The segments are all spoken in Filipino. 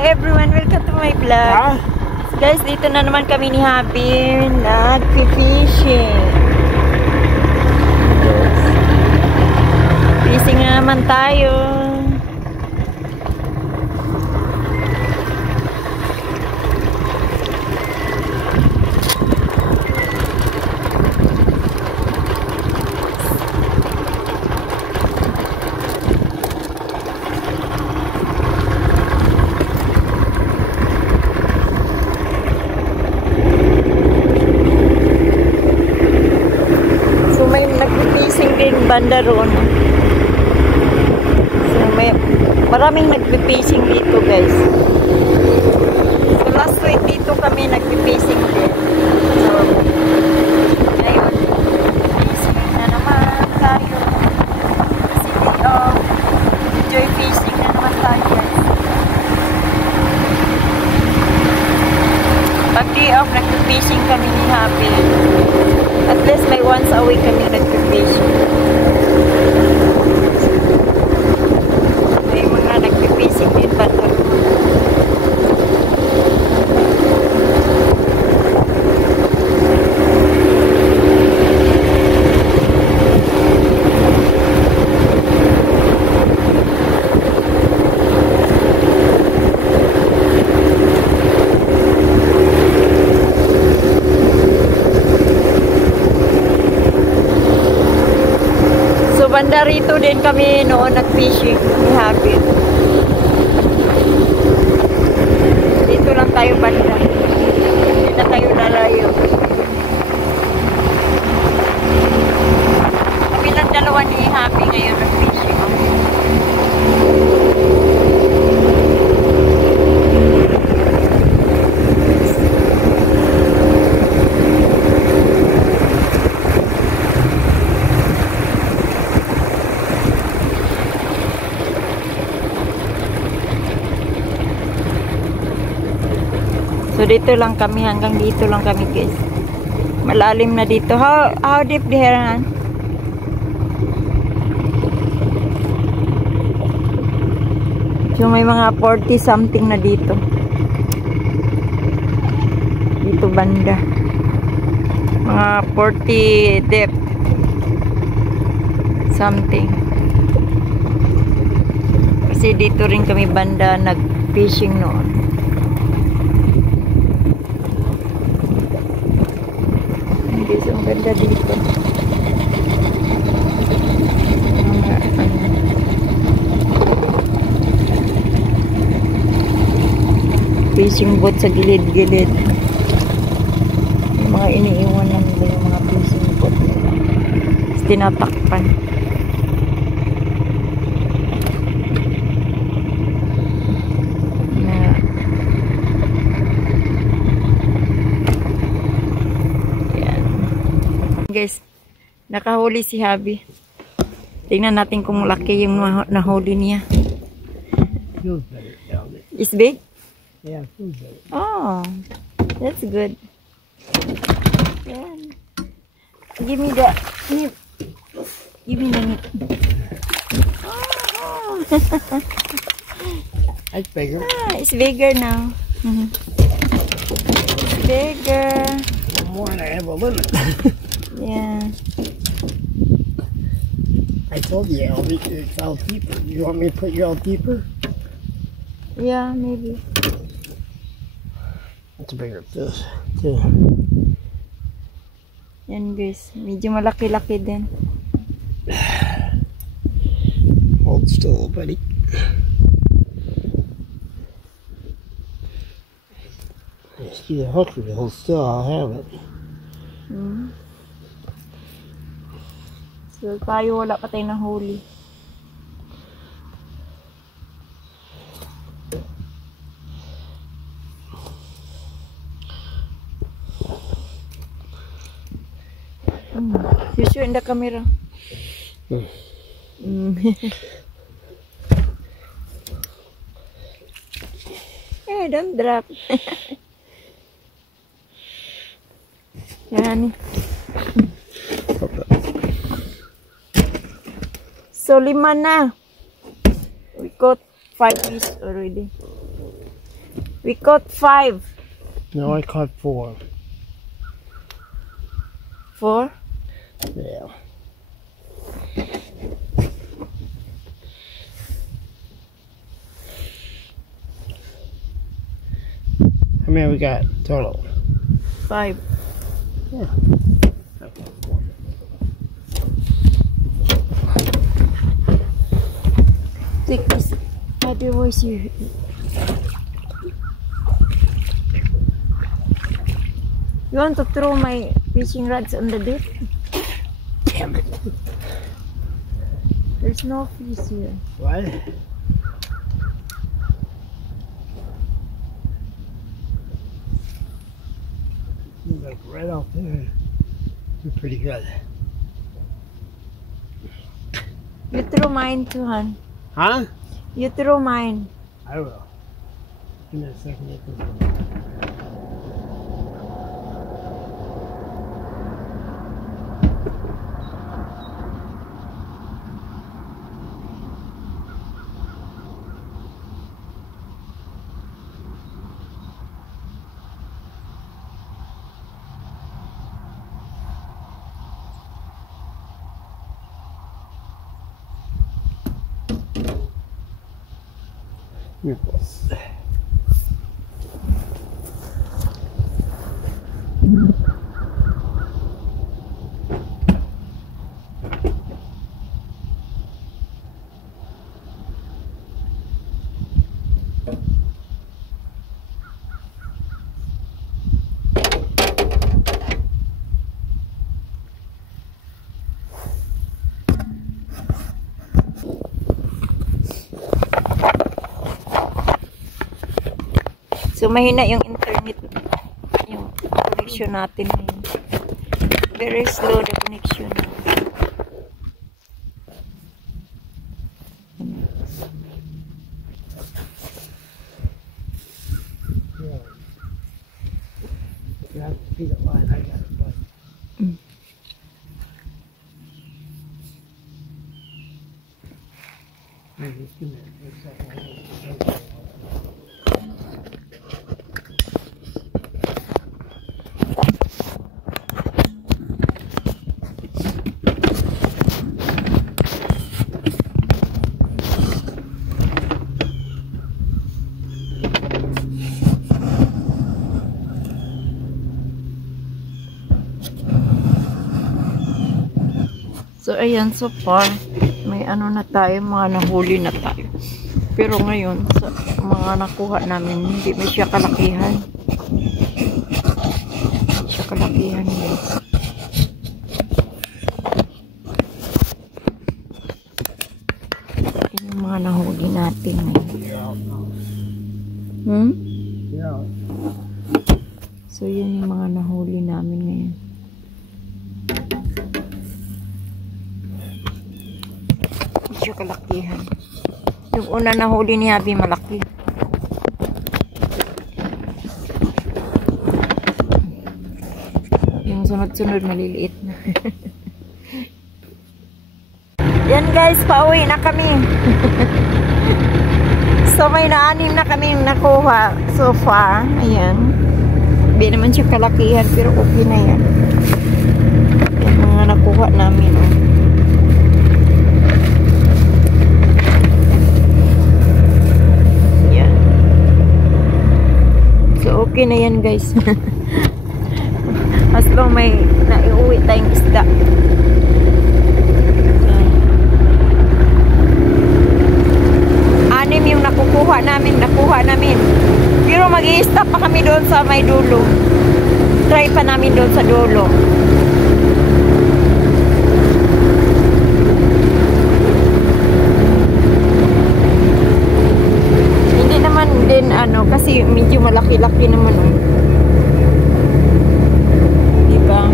everyone, welcome to my vlog. Guys, dito na naman kami ni Habi nag-fishing. Fishing na naman tayo. Banda roon. So maraming nagpi-fishing dito, guys. So last week dito kami nagpi-fishing din. So ngayon fishing na naman tayo. Kasi enjoy fishing na naman tayo, guys. Pag day off nagpi-fishing kami ni Happy. At least may once a week kami nagpi-fishing. May mga nagpi-fishing din ba ito? Banda rito din kami noon nag-fishing ni Happy. Dito lang tayo banda. Hindi na tayo lalayo. Kami lang dalawa ni Happy ngayon nag-fishing. So dito lang kami, hanggang dito lang kami, guys. Malalim na dito. How deep the Heran? So may mga 40 something na dito. Dito banda. Mga 40 depth something. Kasi dito rin kami banda nag-fishing noon. Guys, ang ganda dito. Fishing boat sa gilid-gilid. Yung mga iniiwan lang nila yung mga fishing boat nila. Tapos tinatakpan. Guys, nakahuli si Habi. Tingnan natin kung laki yung nahuli niya. Is big? Yeah, feels big. Oh, that's good. Yan. Give me the nip. Give me the nip. Oh. That's bigger. Ah, it's bigger now. It's bigger. More than I have a limit. Yeah. I told you it's out deeper. You want me to put you out deeper? Yeah, maybe. It's a bigger fish too. Yan, guys. Medyo malaki-laki din. Hold still, buddy. See the hook to hold still, I'll have it. So, tayo wala pa tayo nahuli. You show in the camera. Hey, don't drop. Yan. So, 5 na. We got 5 fish already. We caught 5. No, I caught 4. 4? Yeah. How many we got total? 5. Yeah. Take this. Otherwise you... You want to throw my fishing rods on the deep? Damn it. There's no fish here. What? Like right out there. You're pretty good. You throw mine too, hon. Huh? You throw mine. I will. Give me a second. Nipples. So mahina yung internet, yung connection natin ngayon. Very slow the connection. Yeah. You have to feed it line. I got it, but. Maybe just give me a second. So ayan, so far may ano na tayo, mga nahuli na tayo. Pero ngayon sa mga nakuha namin, hindi ba siya kalakihan? Hindi siya kalakihan yun. Yun yung mga nahuli natin ngayon. Hmm? Yeah. So yun yung mga nahuli namin ngayon. Siya kalakihan. Yung una na huli ni Abby malaki. Yung sunod-sunod maliliit na. Yan guys, pauwi na kami. So may na-anim na kaming nakuha so far. Ayan. Hindi naman siya kalakihan pero okay na yan. Yung mga nakuha namin. Oh. Okay na yan guys. As long may naiuwi tayong isda. Anim yung nakuha namin. Pero mag-i-stop pa kami doon sa may dulo. Try pa namin doon sa dulo. Din ano kasi medyo malaki-laki naman oh. Diba?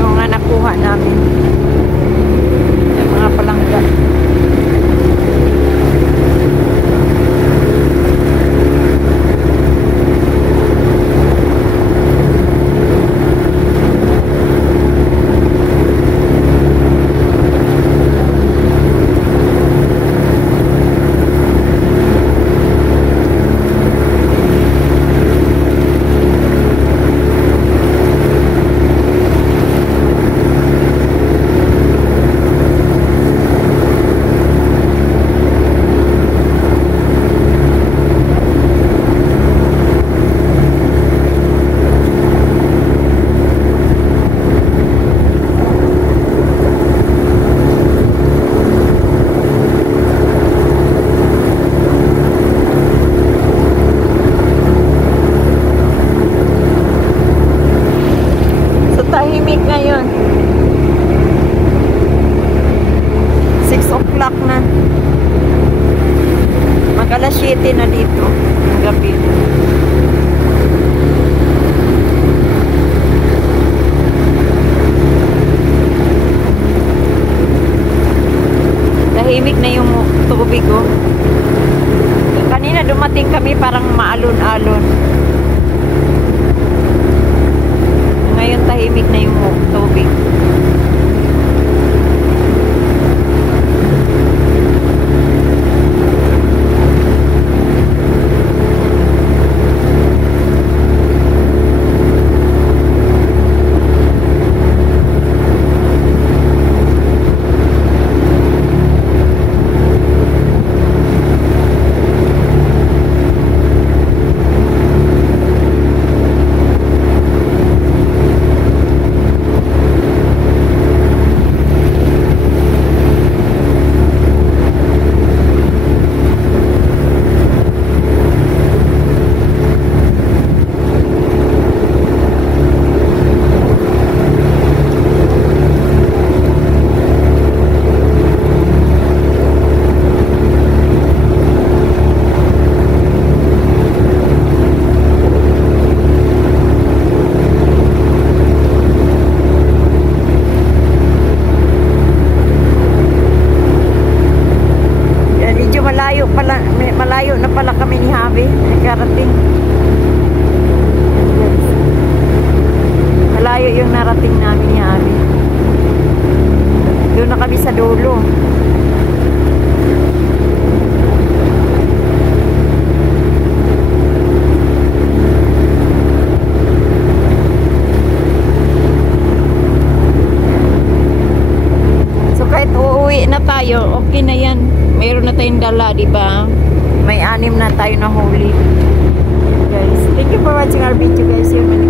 Yung nga nakuha namin. Yung mga palangga. tahimik na yung tubig, oh. Kanina dumating kami parang maalon-alon. Ngayon tahimik na yung tubig. Malayo na pala kami ni Javi. Nagkarating. Malayo yung narating namin ni Javi. Doon na kami sa dulo. So kahit uuwi na tayo, okay na yan. Mayroon na tayong dala, di ba? May 6 na tayo na huli. Guys, thank you for watching our video, guys.